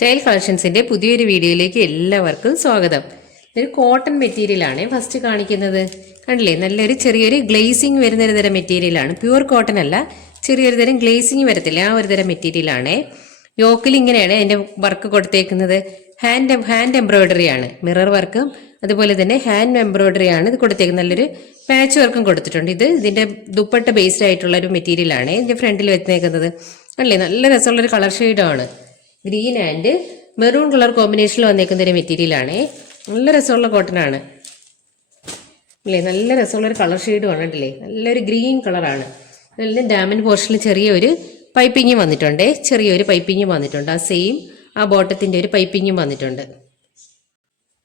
Style കളക്ഷൻസിന്റെ പുതിയൊരു വീഡിയോയിലേക്ക് എല്ലാവർക്കും സ്വാഗതം. ഇതൊരു കോട്ടൺ മെറ്റീരിയലാണ് ഫസ്റ്റ് കാണിക്കുന്നത്. കണ്ടില്ലേ, നല്ലൊരു ചെറിയൊരു ഗ്ലേസിങ് വരുന്ന ഒരു തരം മെറ്റീരിയലാണ്. പ്യുവർ കോട്ടൺ അല്ല, ചെറിയൊരു തരം ഗ്ലേസിങ് വരത്തില്ല, ആ ഒരു തരം മെറ്റീരിയലാണ്. യോക്കിൽ ഇങ്ങനെയാണ് അതിന്റെ വർക്ക് കൊടുത്തേക്കുന്നത്. ഹാൻഡ് എംബ്രോയിഡറി ആണ്, മിറർ വർക്കും അതുപോലെ തന്നെ ഹാൻഡ് എംബ്രോയിഡറി ആണ് ഇത് കൊടുത്തേക്കുന്നത്. നല്ലൊരു പാച്ച് വർക്കും കൊടുത്തിട്ടുണ്ട്. ഇതിന്റെ ദുപ്പട്ട ബേസ്ഡ് ആയിട്ടുള്ള ഒരു മെറ്റീരിയലാണ് ഇതിന്റെ ഫ്രണ്ടിൽ വെച്ചേക്കുന്നത്. അല്ലേ, നല്ല രസമുള്ളൊരു കളർ ഷെയ്ഡാണ്. ഗ്രീൻ ആൻഡ് മെറൂൺ കളർ കോമ്പിനേഷനിൽ വന്നേക്കുന്ന ഒരു മെറ്റീരിയലാണ്. നല്ല രസമുള്ള കോട്ടൺ ആണ് അല്ലേ, നല്ല രസമുള്ളൊരു കളർ ഷെയ്ഡുമാണ് അല്ലേ, നല്ലൊരു ഗ്രീൻ കളറാണ്. നല്ല ഡാമൻ പോർഷനിൽ ചെറിയൊരു പൈപ്പിങ്ങും വന്നിട്ടുണ്ട്, ചെറിയൊരു പൈപ്പിങ്ങും വന്നിട്ടുണ്ട്. ആ ബോട്ടത്തിന്റെ ഒരു പൈപ്പിങ്ങും വന്നിട്ടുണ്ട്.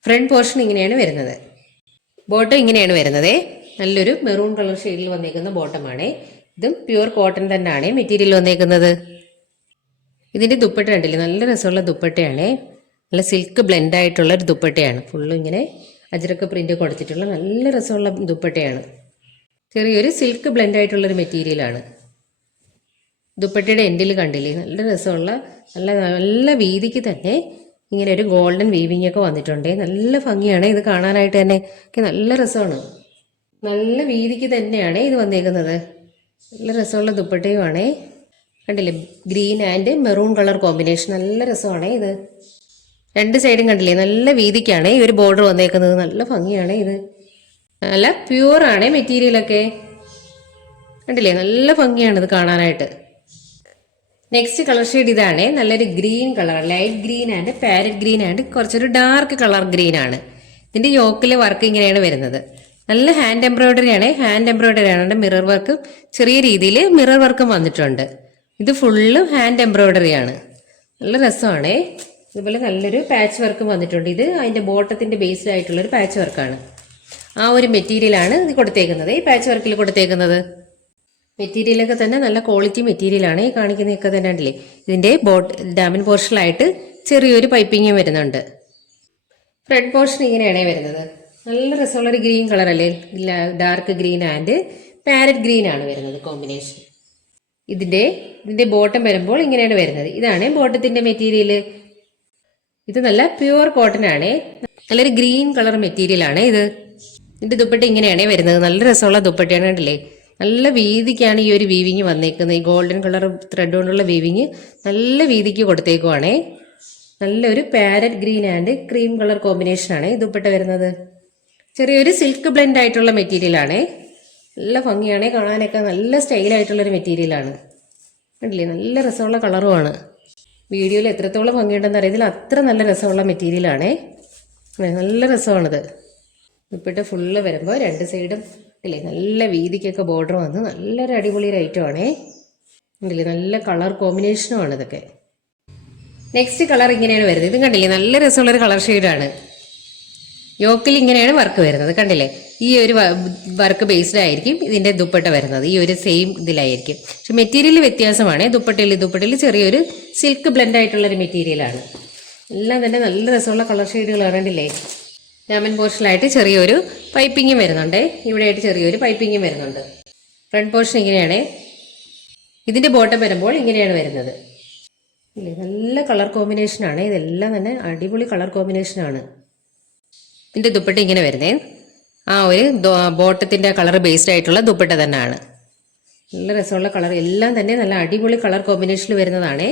ഫ്രണ്ട് പോർഷൻ ഇങ്ങനെയാണ് വരുന്നത്. ബോട്ടം ഇങ്ങനെയാണ് വരുന്നത്. നല്ലൊരു മെറൂൺ കളർ ഷെയ്ഡിൽ വന്നേക്കുന്ന ബോട്ടമാണ്. ഇതും പ്യുവർ കോട്ടൺ തന്നെയാണ് മെറ്റീരിയൽ വന്നേക്കുന്നത്. ഇതിന്റെ ദുപ്പട്ട കണ്ടില്ലേ, നല്ല രസമുള്ള ദുപ്പട്ടയാണ്. നല്ല സിൽക്ക് ബ്ലെൻഡ് ആയിട്ടുള്ള ഒരു ദുപ്പട്ടയാണ്. ഫുള്ളും ഇങ്ങനെ അജ്രക്ക് പ്രിന്റ് കൊടുത്തിട്ടുള്ള നല്ല രസമുള്ള ദുപ്പട്ടയാണ്. ചെറിയൊരു സിൽക്ക് ബ്ലെൻഡ് ആയിട്ടുള്ള ഒരു മെറ്റീരിയലാണ്. ദുപ്പട്ടയുടെ എൻഡിൽ കണ്ടില്ലേ, നല്ല രസമുള്ള നല്ല വീതിക്ക് തന്നെ ഇങ്ങനെ ഒരു ഗോൾഡൻ വീവിംഗ് ഒക്കെ വന്നിട്ടുണ്ട്. നല്ല ഭംഗിയാണ് ഇത് കാണാനായിട്ട് തന്നെ. നല്ല രസമാണ്, നല്ല വീതിക്ക് തന്നെയാണ് ഇത് വന്നേക്കുന്നത്. നല്ല രസമുള്ള ദുപ്പട്ടയുമാണ്. കണ്ടില്ലേ, green and maroon colour combination, നല്ല രസമാണ് ഇത്. രണ്ട് സൈഡും കണ്ടില്ലേ, നല്ല വീതിക്കാണ് ഈ ഒരു ബോർഡർ വന്നേക്കുന്നത്. നല്ല ഭംഗിയാണ് ഇത്. നല്ല പ്യുവർ ആണ് മെറ്റീരിയലൊക്കെ. കണ്ടില്ലേ, നല്ല ഭംഗിയാണ് ഇത് കാണാനായിട്ട്. നെക്സ്റ്റ് കളർ ഷെയ്ഡ് ഇതാണ്. നല്ലൊരു green colour, light green and parrot green and കുറച്ചൊരു ഡാർക്ക് കളർ ഗ്രീൻ ആണ്. ഇതിന്റെ യോക്കിലെ വർക്ക് ഇങ്ങനെയാണ് വരുന്നത്. നല്ല ഹാൻഡ് എംബ്രോയിഡറി ആണ്. മിറർ വർക്ക്, ചെറിയ രീതിയിൽ മിറർ വർക്കും വന്നിട്ടുണ്ട്. ഇത് ഫുള്ള് ഹാൻഡ് എംബ്രോയിഡറി ആണ്. നല്ല രസമാണ്. ഇതുപോലെ നല്ലൊരു പാച്ച് വർക്കും വന്നിട്ടുണ്ട്. ഇത് അതിന്റെ ബോട്ടത്തിന്റെ ബേസ്ഡ് ആയിട്ടുള്ള ഒരു പാച്ച് വർക്കാണ്. ആ ഒരു മെറ്റീരിയലാണ് ഇത് കൊടുത്തേക്കുന്നത്, ഈ പാച്ച് വർക്കിൽ കൊടുത്തേക്കുന്നത്. മെറ്റീരിയലൊക്കെ തന്നെ നല്ല ക്വാളിറ്റി മെറ്റീരിയലാണ്. ഈ കാണിക്കുന്നതൊക്കെ തന്നെ ഉണ്ടല്ലേ. ഇതിന്റെ ഡാമൻ പോർഷനിലായിട്ട് ചെറിയൊരു പൈപ്പിങ്ങും വരുന്നുണ്ട്. ഫ്രണ്ട് പോർഷൻ ഇങ്ങനെയാണ് വരുന്നത്. നല്ല രസമുള്ളൊരു ഗ്രീൻ കളർ അല്ലേ, dark green and parrot green ആണ് വരുന്നത് കോമ്പിനേഷൻ. ഇതിന്റെ ബോട്ടം വരുമ്പോൾ ഇങ്ങനെയാണ് വരുന്നത്. ഇതാണ് ബോട്ടത്തിന്റെ മെറ്റീരിയൽ. ഇത് നല്ല പ്യുവർ കോട്ടൺ ആണ്. നല്ലൊരു ഗ്രീൻ കളർ മെറ്റീരിയൽ ആണ് ഇത്. ഇതിന്റെ ദുപ്പട്ട ഇങ്ങനെയാണ് വരുന്നത്. നല്ല രസമുള്ള ദുപ്പട്ടയാണ് കണ്ടില്ലേ. നല്ല വീതിക്കാണ് ഈ ഒരു വീവിങ് വന്നേക്കുന്നത്. ഈ ഗോൾഡൻ കളർ ത്രെഡ് കൊണ്ടുള്ള വീവിങ് നല്ല വീതിക്ക് കൊടുത്തേക്കുവാണേ. നല്ലൊരു parrot green and cream colour combination ആണ് ഈ ദുപ്പട്ട വരുന്നത്. ചെറിയൊരു സിൽക്ക് ബ്ലെൻഡ് ആയിട്ടുള്ള മെറ്റീരിയൽ ആണ്. നല്ല ഭംഗിയാണ് കാണാനൊക്കെ, നല്ല സ്റ്റൈലായിട്ടുള്ളൊരു മെറ്റീരിയലാണ്. കണ്ടില്ലേ, നല്ല രസമുള്ള കളറുമാണ്. വീഡിയോയിൽ എത്രത്തോളം ഭംഗിയുണ്ടെന്ന് അറിയത്തില്ല, അത്ര നല്ല രസമുള്ള മെറ്റീരിയലാണ്. നല്ല രസമാണിത്. ഇപ്പോഴത്തെ ഫുള്ള് വരുമ്പോൾ രണ്ട് സൈഡും ഇല്ലേ നല്ല വീതിക്കൊക്കെ ബോർഡർ വന്ന് നല്ലൊരു അടിപൊളി ഒരു ഐറ്റമാണേ. കണ്ടില്ലേ, നല്ല കളർ കോമ്പിനേഷനുമാണ് ഇതൊക്കെ. നെക്സ്റ്റ് കളർ ഇങ്ങനെയാണ് വരുന്നത്. ഇതും കണ്ടില്ലേ, നല്ല രസമുള്ളൊരു കളർ ഷെയ്ഡാണ്. യോക്കിൽ ഇങ്ങനെയാണ് വർക്ക് വരുന്നത്. കണ്ടില്ലേ, ഈ ഒരു വർക്ക് ബേസ്ഡ് ആയിരിക്കും ഇതിന്റെ ദുപ്പട്ട വരുന്നത്. ഈ ഒരു സെയിം ഇതിലായിരിക്കും, പക്ഷെ മെറ്റീരിയൽ വ്യത്യാസമാണ്. ദുപ്പട്ടയിൽ ചെറിയൊരു സിൽക്ക് ബ്ലെൻഡ് ആയിട്ടുള്ള ഒരു മെറ്റീരിയലാണ്. എല്ലാം തന്നെ നല്ല രസമുള്ള കളർ ഷെയ്ഡുകളാണ്. കണ്ടില്ലേ, ഡാമൻ പോർഷനിലായിട്ട് ചെറിയൊരു പൈപ്പിങ്ങും വരുന്നുണ്ട്. ഇവിടെയായിട്ട് ചെറിയൊരു പൈപ്പിങ്ങും വരുന്നുണ്ട്. ഫ്രണ്ട് പോർഷൻ ഇങ്ങനെയാണ്. ഇതിന്റെ ബോട്ടം വരുമ്പോൾ ഇങ്ങനെയാണ് വരുന്നത്. ഇല്ലേ, നല്ല കളർ കോമ്പിനേഷനാണ്. ഇതെല്ലാം തന്നെ അടിപൊളി കളർ കോമ്പിനേഷനാണ്. ഇതിന്റെ ദുപ്പട്ട ഇങ്ങനെ വരുന്നേ. ആ ഒരു ബോട്ടത്തിന്റെ കളർ ബേസ്ഡ് ആയിട്ടുള്ള ദുപ്പട്ട തന്നെയാണ്. നല്ല രസമുള്ള കളർ, എല്ലാം തന്നെ നല്ല അടിപൊളി കളർ കോമ്പിനേഷനിൽ വരുന്നതാണ്.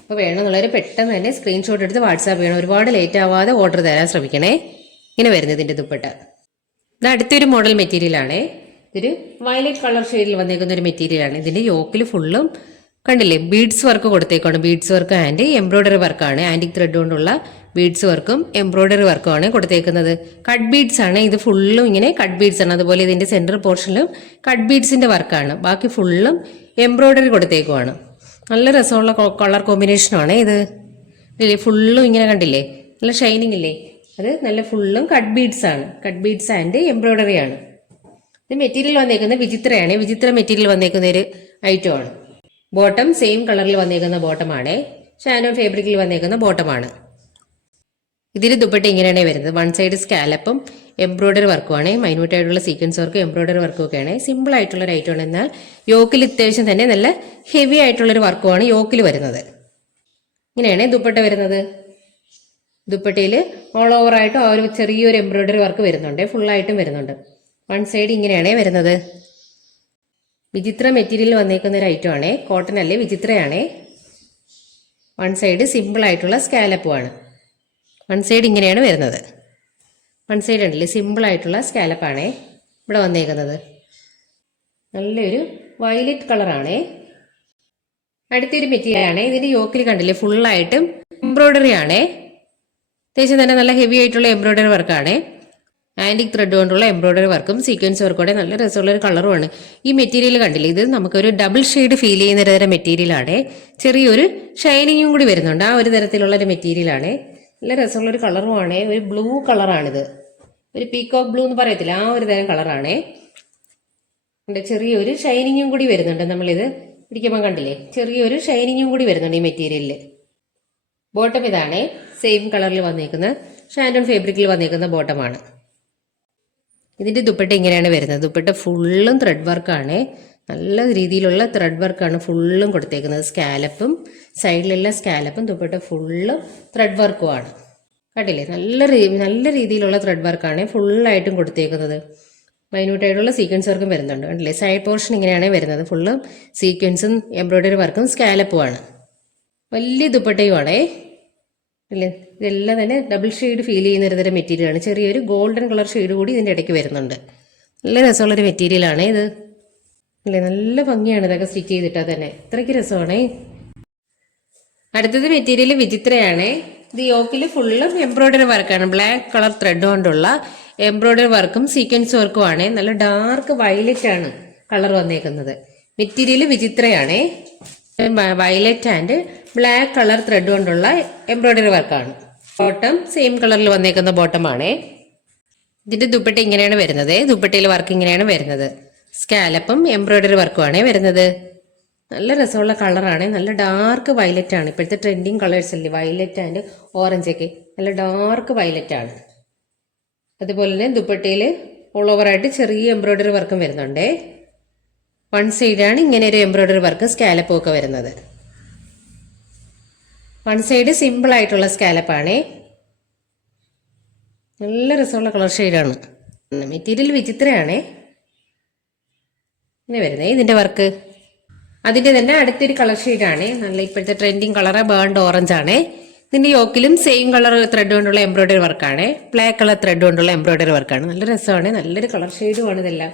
അപ്പോൾ വേണമെന്നുള്ളവർ പെട്ടെന്ന് തന്നെ സ്ക്രീൻഷോട്ട് എടുത്ത് വാട്സാപ്പ് ചെയ്യണം. ഒരുപാട് ലേറ്റ് ആവാതെ ഓർഡർ തരാൻ ശ്രമിക്കണേ. ഇങ്ങനെ വരുന്നത് ഇതിന്റെ ദുപ്പട്ട. ഇത് അടുത്തൊരു മോഡൽ മെറ്റീരിയലാണ്. ഇതൊരു വയലറ്റ് കളർ ഷെയ്ഡിൽ വന്നേക്കുന്ന ഒരു മെറ്റീരിയലാണ്. ഇതിന്റെ യോക്കിൽ ഫുള്ളും കണ്ടില്ലേ ബീഡ്സ് വർക്ക് കൊടുത്തേക്കാണ്. ബീഡ്സ് വർക്ക് ആൻഡ് എംബ്രോയിഡറി വർക്കാണ്. ആന്റിക് ത്രെഡ് കൊണ്ടുള്ള ബീഡ്സ് വർക്കും എംബ്രോയിഡറി വർക്കുമാണ് കൊടുത്തേക്കുന്നത്. കട്ട് ബീഡ്സ് ആണ്. ഇത് ഫുള്ളും ഇങ്ങനെ കട്ട് ബീഡ്സ് ആണ്. അതുപോലെ ഇതിന്റെ സെന്റർ പോർഷനിലും കട്ട് ബീഡ്സിന്റെ വർക്കാണ്. ബാക്കി ഫുള്ളും എംബ്രോയിഡറി കൊടുത്തേക്കുവാണ്. നല്ല രസമുള്ള കളർ കോമ്പിനേഷനാണ് ഇത്. ഇല്ലേ, ഫുള്ളും ഇങ്ങനെ കണ്ടില്ലേ, നല്ല ഷൈനിങ് ഇല്ലേ. അത് നല്ല ഫുള്ളും കട്ട് ബീഡ്സ് ആണ്. കട്ട് ബീഡ്സ് ആൻഡ് എംബ്രോയിഡറി ആണ്. ഇത് മെറ്റീരിയൽ വന്നേക്കുന്നത് വിചിത്രയാണ്. വിചിത്ര മെറ്റീരിയൽ വന്നേക്കുന്ന ഒരു ഐറ്റമാണ്. ബോട്ടം സെയിം കളറിൽ വന്നേക്കുന്ന ബോട്ടമാണ്. ഷാനോ ഫാബ്രിക്കിൽ വന്നേക്കുന്ന ബോട്ടമാണ്. ഇതിന് ദുപ്പട്ട ഇങ്ങനെയാണ് വരുന്നത്. വൺ സൈഡ് സ്കാലപ്പും എംബ്രോയിഡറി വർക്കുമാണ്. മൈന്യൂട്ട് ആയിട്ടുള്ള സീക്വൻസ് വർക്കും എംബ്രോയിഡറി വർക്കും ഒക്കെയാണ്. സിമ്പിൾ ആയിട്ടുള്ള ഒരു ഐറ്റമാണ്. എന്നാൽ യോക്കിൽ അത്യാവശ്യം തന്നെ നല്ല ഹെവി ആയിട്ടുള്ളൊരു വർക്കുമാണ് യോക്കിൽ വരുന്നത്. ഇങ്ങനെയാണ് ദുപ്പട്ട വരുന്നത്. ദുപ്പട്ടയിൽ ഓൾ ഓവർ ആയിട്ട് ആ ഒരു ചെറിയൊരു എംബ്രോയിഡറി വർക്ക് വരുന്നുണ്ട്, ഫുള്ളായിട്ടും വരുന്നുണ്ട്. വൺ സൈഡ് ഇങ്ങനെയാണ് വരുന്നത്. വിചിത്ര മെറ്റീരിയൽ വന്നേക്കുന്ന ഒരു ഐറ്റം ആണേ, കോട്ടൺ അല്ലേ, വിചിത്രയാണേ. വൺ സൈഡ് സിമ്പിൾ ആയിട്ടുള്ള സ്കാലപ്പുമാണ്. വൺ സൈഡ് ഇങ്ങനെയാണ് വരുന്നത്. വൺ സൈഡ് ഉണ്ടല്ലേ സിമ്പിൾ ആയിട്ടുള്ള സ്കാലപ്പാണേ ഇവിടെ വന്നേക്കുന്നത്. നല്ലൊരു വയലറ്റ് കളറാണേ. അടുത്തൊരു മെറ്റീരിയൽ ആണേ. ഇതിന്റെ യോക്കിൽ കണ്ടില്ലേ ഫുള്ളായിട്ടും എംബ്രോയിഡറി ആണേ. അത്യാവശ്യം തന്നെ നല്ല ഹെവി ആയിട്ടുള്ള എംബ്രോയിഡറി വർക്കാണേ. ആന്റിക് ത്രെഡ് കൊണ്ടുള്ള എംബ്രോയിഡറി വർക്കും സീക്വൻസ് വർക്കോടെ നല്ല രസമുള്ള ഒരു കളറുമാണ്. ഈ മെറ്റീരിയൽ കണ്ടില്ലേ, ഇത് നമുക്കൊരു ഡബിൾ ഷെയ്ഡ് ഫീൽ ചെയ്യുന്ന ഒരു തരം മെറ്റീരിയലാണ്. ചെറിയൊരു ഷൈനിങ്ങും കൂടി വരുന്നുണ്ട്. ആ ഒരു തരത്തിലുള്ള ഒരു മെറ്റീരിയലാണ്. നല്ല രസമുള്ള ഒരു കളറുമാണ്. ഒരു ബ്ലൂ കളറാണിത്. ഒരു പീകോക്ക് ബ്ലൂ എന്ന് പറയത്തില്ല, ആ ഒരു തരം കളറാണേ. ചെറിയൊരു ഷൈനിങ്ങും കൂടി വരുന്നുണ്ട്. നമ്മളിത് പിടിക്കുമ്പോൾ കണ്ടില്ലേ, ചെറിയൊരു ഷൈനിങ്ങും കൂടി വരുന്നുണ്ട് ഈ മെറ്റീരിയലിൽ. ബോട്ടം ഇതാണ്, സെയിം കളറിൽ വന്നേക്കുന്ന ഷാൻഡോൺ ഫാബ്രിക്കിൽ വന്നേക്കുന്ന ബോട്ടമാണ്. ഇതിന്റെ ദുപ്പട്ട ഇങ്ങനെയാണ് വരുന്നത്. ദുപ്പട്ട ഫുള്ളും ത്രെഡ് വർക്കാണ്. നല്ല രീതിയിലുള്ള ത്രെഡ് വർക്കാണ് ഫുള്ളും കൊടുത്തേക്കുന്നത്. സ്കാലപ്പും സൈഡിലുള്ള സ്കാലപ്പും ദുപ്പട്ട ഫുള്ളും ത്രെഡ് വർക്കുമാണ്. കണ്ടില്ലേ, നല്ല രീതിയിലുള്ള ത്രെഡ് വർക്കാണ് ഫുള്ളായിട്ടും കൊടുത്തേക്കുന്നത്. മൈന്യൂട്ടായിട്ടുള്ള സീക്വൻസ് വർക്കും വരുന്നുണ്ട്. കണ്ടില്ലേ, സൈഡ് പോർഷൻ ഇങ്ങനെയാണ് വരുന്നത്. ഫുള്ളും സീക്വൻസും എംബ്രോയിഡറി വർക്കും സ്കാലപ്പുമാണ്. വലിയ ദുപ്പട്ടയുമാണേ. അല്ലേ, ഇതെല്ലാം തന്നെ ഡബിൾ ഷെയ്ഡ് ഫീൽ ചെയ്യുന്ന ഒരു തരം മെറ്റീരിയലാണ്. ചെറിയൊരു ഗോൾഡൻ കളർ ഷെയ്ഡ് കൂടി ഇതിൻ്റെ ഇടയ്ക്ക് വരുന്നുണ്ട്. നല്ല രസമുള്ളൊരു മെറ്റീരിയലാണ് ഇത്. അല്ലേ, നല്ല ഭംഗിയാണ് ഇതൊക്കെ സ്റ്റിച്ച് ചെയ്തിട്ടാൽ തന്നെ. ഇത്രയ്ക്ക് രസമാണേ. അടുത്തത് മെറ്റീരിയൽ വിചിത്രയാണ്. ഇത് യോക്കിൽ ഫുള്ളും എംബ്രോയിഡറി വർക്കാണ്. ബ്ലാക്ക് കളർ ത്രെഡ് കൊണ്ടുള്ള എംബ്രോയിഡറി വർക്കും സീക്വൻസ് വർക്കും ആണ്. നല്ല ഡാർക്ക് വയലറ്റ് ആണ് കളർ വന്നേക്കുന്നത്. മെറ്റീരിയൽ വിചിത്രയാണേ. Violet and black colour thread കൊണ്ടുള്ള എംബ്രോയിഡറി വർക്കാണ്. ബോട്ടം സെയിം കളറിൽ വന്നേക്കുന്ന ബോട്ടമാണേ. ഇതിന്റെ ദുപ്പട്ട ഇങ്ങനെയാണ് വരുന്നത്. ദുപ്പട്ടയിൽ വർക്ക് ഇങ്ങനെയാണ് വരുന്നത്. സ്കാലപ്പും എംബ്രോയിഡറി വർക്കുമാണ് വരുന്നത്. നല്ല രസമുള്ള കളറാണ്. നല്ല ഡാർക്ക് വയലറ്റ് ആണ്. ഇപ്പോഴത്തെ ട്രെൻഡിങ് കളേഴ്സ് അല്ലേ വയലറ്റ് ആൻഡ് ഓറഞ്ച് ഒക്കെ. നല്ല ഡാർക്ക് വയലറ്റ് ആണ്. അതുപോലെ തന്നെ ദുപ്പട്ടയിൽ ഓൾ ഓവർ ആയിട്ട് ചെറിയ എംബ്രോയിഡറി വർക്കും വരുന്നുണ്ട്. വൺ സൈഡാണ് ഇങ്ങനെ ഒരു എംബ്രോയിഡറി വർക്ക് സ്കാലപ്പും ഒക്കെ വരുന്നത്. വൺ സൈഡ് സിമ്പിൾ ആയിട്ടുള്ള സ്കാലപ്പാണേ. നല്ല രസമുള്ള കളർ ഷെയ്ഡാണ്. മെറ്റീരിയൽ വിചിത്രയാണേ. ഇങ്ങനെ വരുന്നത് ഇതിന്റെ വർക്ക്. അതിന്റെ തന്നെ അടുത്തൊരു കളർ ഷെയ്ഡാണ്. നല്ല ഇപ്പോഴത്തെ ട്രെൻഡിങ് കളറ് ബേൺഡ് ഓറഞ്ച് ആണ്. ഇതിന്റെ യോക്കിലും സെയിം കളർ ത്രെഡ് കൊണ്ടുള്ള എംബ്രോയിഡറി വർക്കാണ്. ബ്ലാക്ക് കളർ ത്രെഡ് കൊണ്ടുള്ള എംബ്രോയിഡറി വർക്കാണ്. നല്ല രസമാണ്. നല്ലൊരു കളർ ഷെയ്ഡുമാണ് ഇതെല്ലാം.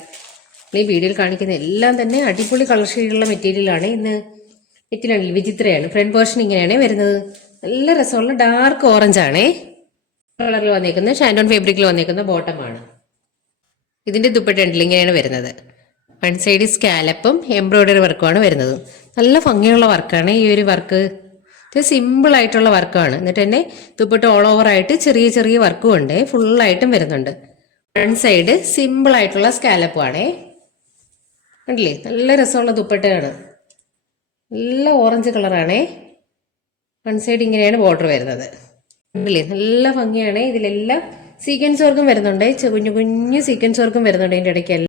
ഈ വീഡിയോയിൽ കാണിക്കുന്ന എല്ലാം തന്നെ അടിപൊളി കളർ ഷെയ്ഡുള്ള മെറ്റീരിയലാണ്. ഇന്ന് മെറ്റീരിയൽ വിചിത്രയാണ്. ഫ്രണ്ട് പോർഷൻ ഇങ്ങനെയാണ് വരുന്നത്. നല്ല രസമുള്ള ഡാർക്ക് ഓറഞ്ച് ആണ് കളറിൽ വന്നേക്കുന്നത്. ഷാൻഡോൺ ഫാബ്രിക്കിൽ വന്നേക്കുന്ന ബോട്ടമാണ്. ഇതിന്റെ ദുപ്പട്ട ഉണ്ടല്ലോ ഇങ്ങനെയാണ് വരുന്നത്. വൺ സൈഡ് സ്കാലപ്പും എംബ്രോയിഡറി വർക്കുമാണ് വരുന്നത്. നല്ല ഭംഗിയുള്ള വർക്കാണ് ഈ ഒരു വർക്ക്. ഇത് സിമ്പിൾ ആയിട്ടുള്ള വർക്കാണ്. എന്നിട്ട് തന്നെ ദുപ്പട്ട ഓൾ ഓവർ ആയിട്ട് ചെറിയ ചെറിയ വർക്കും ഉണ്ട്. ഫുള്ളായിട്ടും വരുന്നുണ്ട്. ഫ്രണ്ട് സൈഡ് സിമ്പിൾ ആയിട്ടുള്ള സ്കാലപ്പും ആണേ. കണ്ടില്ലേ, നല്ല രസമുള്ള ദുപ്പട്ടയാണ്. നല്ല ഓറഞ്ച് കളറാണേ. വൺ സൈഡ് ഇങ്ങനെയാണ് ബോർഡർ വരുന്നത്. കണ്ടില്ലേ, നല്ല ഭംഗിയാണ്. ഇതിലെല്ലാം സീക്വൻസ് വർക്കും വരുന്നുണ്ട്. കുഞ്ഞു കുഞ്ഞു സീക്വൻസ് വർക്കും വരുന്നുണ്ട് ഇതിൻ്റെ ഇടയ്ക്ക്.